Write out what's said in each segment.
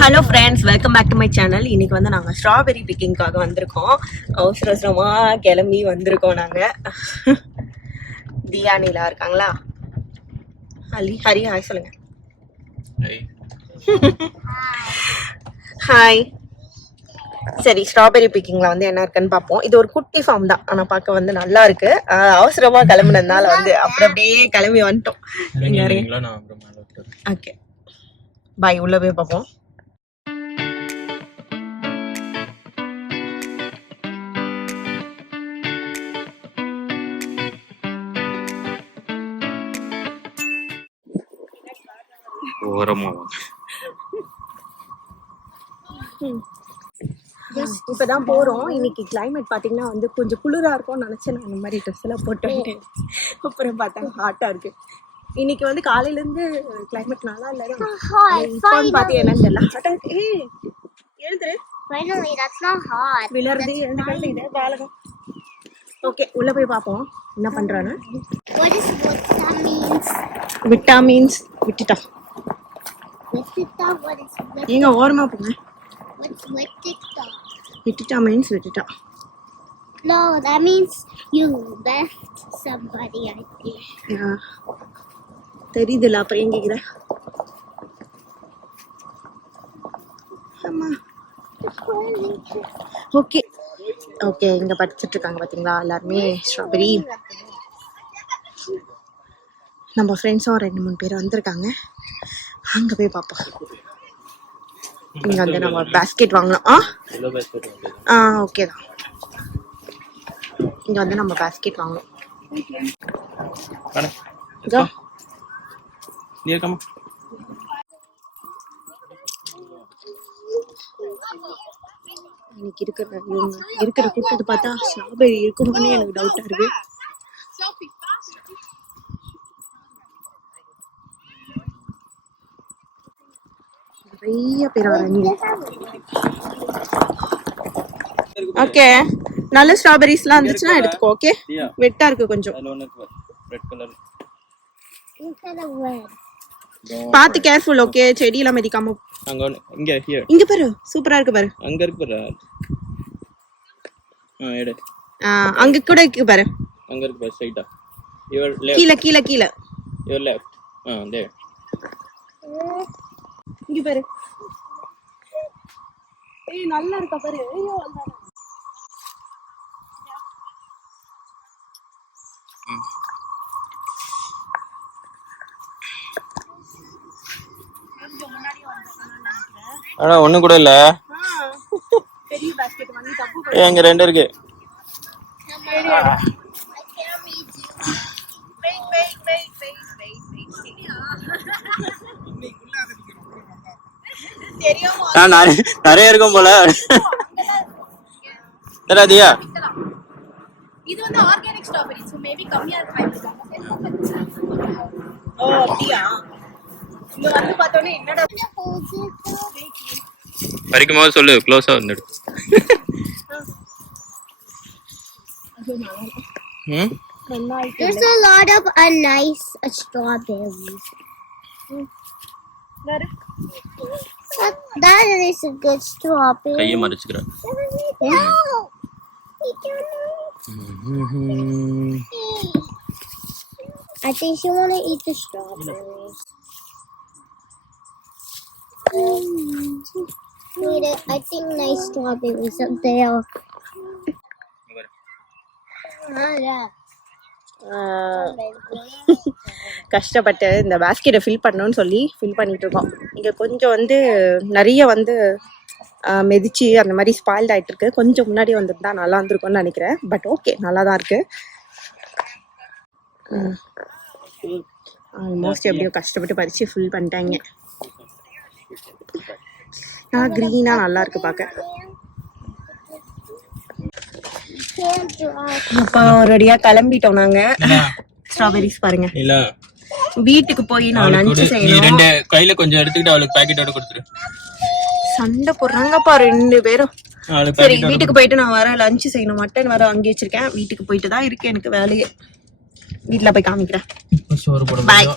Hello friends, welcome back to my channel. இன்னைக்கு வந்து நாங்கள் ஸ்ட்ராபெரி பிக்கிங்காக வந்திருக்கோம். அவசரமாக கிளம்பி வந்திருக்கோம். நாங்கள் தியா நீலா இருக்காங்களா? ஹரி ஹாய் சொல்லுங்க. ஹாய். சரி, ஸ்ட்ராபெரி பிக்கிங்ல வந்து என்ன இருக்குன்னு பார்ப்போம். இது ஒரு குட்டி ஃபார்ம் தான், ஆனால் பார்க்க வந்து நல்லா இருக்கு. அவசரமா கிளம்புனதுனால வந்து அப்படியே கிளம்பி வந்துட்டோம். ஓகே பாய், உள்ள போய் பார்ப்போம். இப்பதான் போறோம். இன்னைக்கு கிளைமேட் பாத்தீங்கன்னா வந்து கொஞ்சம் குளிரா இருக்கும்னு நினைச்சேன். நான் இந்த மாதிரி ட்ரெஸ் எல்லாம் போட்டு அப்புறம் பார்த்தா ஹாட்டா இருக்கு. இன்னைக்கு வந்து காலையில இருந்து கிளைமேட் நல்லா இல்ல. இப்பன்னு பாத்தி என்னன்னு தெரியல. ஹாட்டா இருக்கு. எழுந்துரு. விளர்ந்து எழுந்து இது வேலை. ஓகே, உள்ள போய் பார்ப்போம் என்ன பண்றான்னு. விட்டாமின்ஸ் விட்டுட்டா எங்க ஓரமா போங்க. விட்டுட்டா மீன்ஸ் விட்டுட்டா. No, that means you left somebody, I think. Yeah. தெரியுதுல, அப்புறம் ஏன் கேக்குற? அம்மா. ஓகே ஓகே, இங்க படிச்சுட்டு இருக்காங்க பாத்தீங்களா எல்லாருமே ஸ்ட்ராபெரி. நம்ம ஃப்ரெண்ட்ஸும் 2-3 பேர் வந்திருக்காங்க. அங்க போய் பார்ப்போம். இங்க வந்து நம்ம பாஸ்கெட் வாங்கலாம். ஓகே தான். இங்க வந்து நம்ம பாஸ்கெட் வாங்கலாம். இன்னைக்கு இருக்கிற கூட்டத்தை பார்த்தா ஸ்ட்ராபெரி இருக்குமானே எனக்கு டவுட்டா இருக்கு. நிறைய பேர் வராங்க. ஓகே, நல்ல ஸ்ட்ராபெரிஸ்லாம் இருந்துச்சுன்னா எடுத்துக்கோ. ஓகே, வெட்டா இருக்கு கொஞ்சம். பாத்து கேர்ஃபுல். ஓகே, செடி எல்லாம் மிதிக்காம. இங்க பாரு, சூப்பரா இருக்கு பாரு. அங்க இருக்கு பாரு. எடு. அங்க கூட இருக்கு பாரு. அங்க இருக்கு பாரு ஸ்ட்ரைட்டா. Your left. கீழ கீழ கீழ. Your left. தேர். இங்க பாரு. ஏய், நல்லா இருக்கா பாரு. ஐயோ அல்வா. ஆனா ஒண்ணு கூட இல்ல. பெரிய பாஸ்கெட் வாங்கி தப்பு. அங்க 2 இருக்கு. நிறைய இருக்கும் போல. தெரியாதியா? இது வந்து ஆர்கானிக் ஸ்ட்ராபெரி, சோ மேபி கம்மியா இருக்கும். ஓ அப்படியா? இங்க வந்து பார்த்தோனே என்னடா பறிக்கும்போது சொல்லு, க்ளோஸா வந்துடு. There's a lot of nice strawberries. That is a good strawberry. கையை மறைச்சுக்கிற. I think she want to eat the strawberries. I think nice strawberries up there. கஷ்டப்பட்டு இந்த பாஸ்கெட்டை ஃபில் பண்ணணும்னு சொல்லி ஃபில் பண்ணிட்டு இருக்கோம். இங்க கொஞ்சம் வந்து நிறைய வந்து மெதிச்சு அந்த மாதிரி ஸ்பாயில்ட் ஆயிட்டு இருக்கு. கொஞ்சம் முன்னாடி வந்துருந்தா நல்லா இருந்திருக்கும்னு நினைக்கிறேன். பட் ஓகே, நல்லா தான் இருக்கு. ஆல்மோஸ்ட் எப்படியோ கஷ்டப்பட்டு பறிச்சு ஃபில் பண்ணிட்டாங்க. கிரீனா நல்லா இருக்கு பார்க்க. அப்பா ரெடியா கிளம்பிட்டோம் நாங்க. ஸ்ட்ராபெரிஸ் பாருங்க. வீட்டுக்கு போய் நான் லஞ்ச் செய்யணும். 2 கையில கொஞ்சம் எடுத்துக்கிட்டு அவளுக்கு பாக்கெட்டோட கொடுத்துரு. சண்டை போடுறாங்கப்பா 2 பேரும். சரி, வீட்டுக்கு போயிட்டு நான் வர லஞ்ச் செய்யணும். மட்டன் வர அங்கே வச்சிருக்கேன். வீட்டுக்கு போயிட்டு தான் இருக்கு எனக்கு வேலையே. வீட்டுல போய் காமிக்கிறேன். பாய்.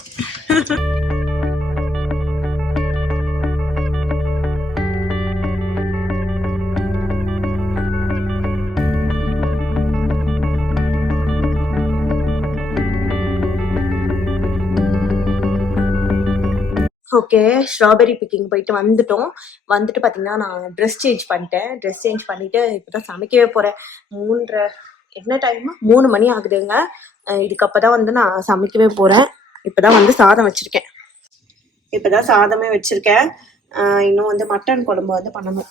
ஓகே, ஸ்ட்ராபெரி பிக்கிங் போயிட்டு வந்துட்டு பார்த்தீங்கன்னா நான் ட்ரெஸ் சேஞ்ச் பண்ணிட்டு இப்போதான் சமைக்கவே போகிறேன். 3:30 என்ன டைம் 3 மணி ஆகுதுங்க. இதுக்கு அப்பதான் வந்து நான் சமைக்கவே போகிறேன். இப்போதான் வந்து சாதம் வச்சுருக்கேன். சாதமே வச்சுருக்கேன். இன்னும் வந்து மட்டன் குழம்பு வந்து பண்ணணும்.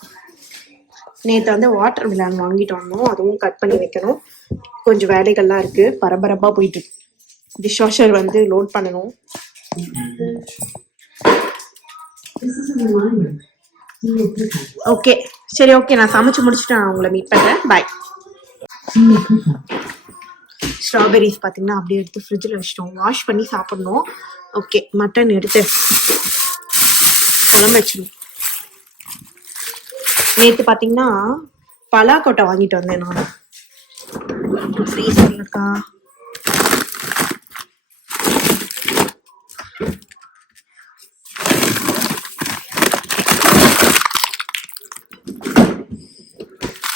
நேற்று வந்து வாட்டர் மிலான் வாங்கிட்டு வந்தோம், அதுவும் கட் பண்ணி வைக்கணும். கொஞ்சம் வேலைகள்லாம் இருக்குது, பரபரப்பாக போயிட்டு. டிஷ் வாஷர் வந்து லோட் பண்ணணும். ஓகே சரி, ஓகே நான் சமைச்சு முடிச்சுட்டு நான் உங்களை மீட் பண்ணுறேன். பாய். ஸ்ட்ராபெரிஸ் பார்த்தீங்கன்னா அப்படியே எடுத்து ஃப்ரிட்ஜில் வச்சிட்டோம். வாஷ் பண்ணி சாப்பிடணும். ஓகே, மட்டன் எடுத்து குழம்பு வச்சிடணும். நேற்று பார்த்தீங்கன்னா பலாக்கொட்டை வாங்கிட்டு வந்தேன் நான். ஃப்ரீசரில் இருக்கா?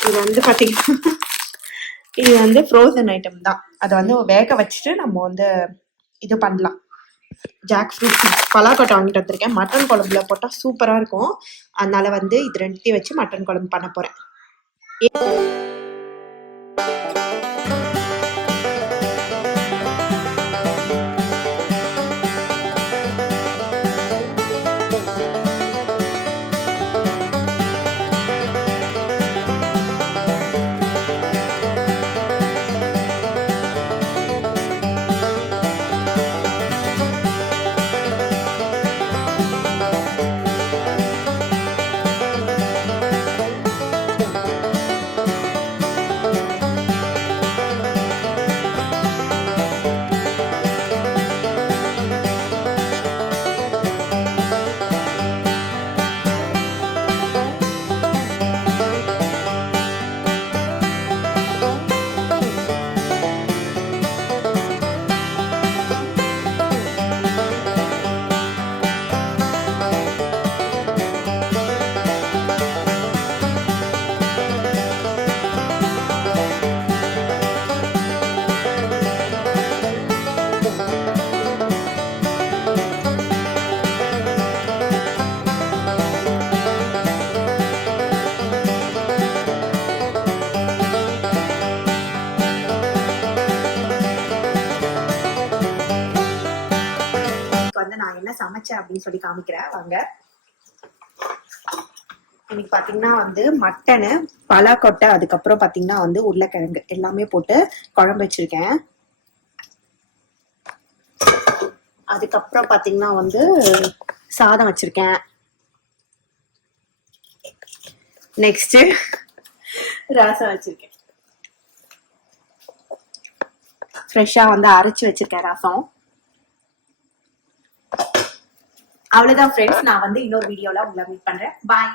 இது வந்து பார்த்தீங்கன்னா இது வந்து ஃப்ரோசன் ஐட்டம் தான். அதை வந்து வேக வச்சுட்டு நம்ம வந்து இது பண்ணலாம். ஜாக் ஃப்ரூட் பலாக்கொட்டை வாங்கிட்டு வந்திருக்கேன். மட்டன் குழம்புல போட்டால் சூப்பராக இருக்கும். அதனால வந்து இது ரெண்டுத்தையும் வச்சு மட்டன் குழம்பு பண்ண போகிறேன். நான் என்ன சமைச்சேன் அப்படின்னு சொல்லி காமிக்கிறேன் வாங்க. இன்னைக்கு பாத்தீங்கன்னா வந்து மட்டனு, பலாக்கொட்டை, அதுக்கப்புறம் பாத்தீங்கன்னா வந்து உருளைக்கிழங்கு எல்லாமே போட்டு குழம்பு வச்சிருக்கேன். அதுக்கப்புறம் பாத்தீங்கன்னா வந்து சாதம் வச்சிருக்கேன். நெக்ஸ்ட் ரசம் வச்சிருக்கேன். ஃப்ரெஷ்ஷா வந்து அரைச்சு வச்சிருக்கேன் ரசம். அவ்வளவுதான் ஃப்ரெண்ட்ஸ், நான் வந்து இன்னொரு வீடியோல உங்களை மீட் பண்றேன். பாய்.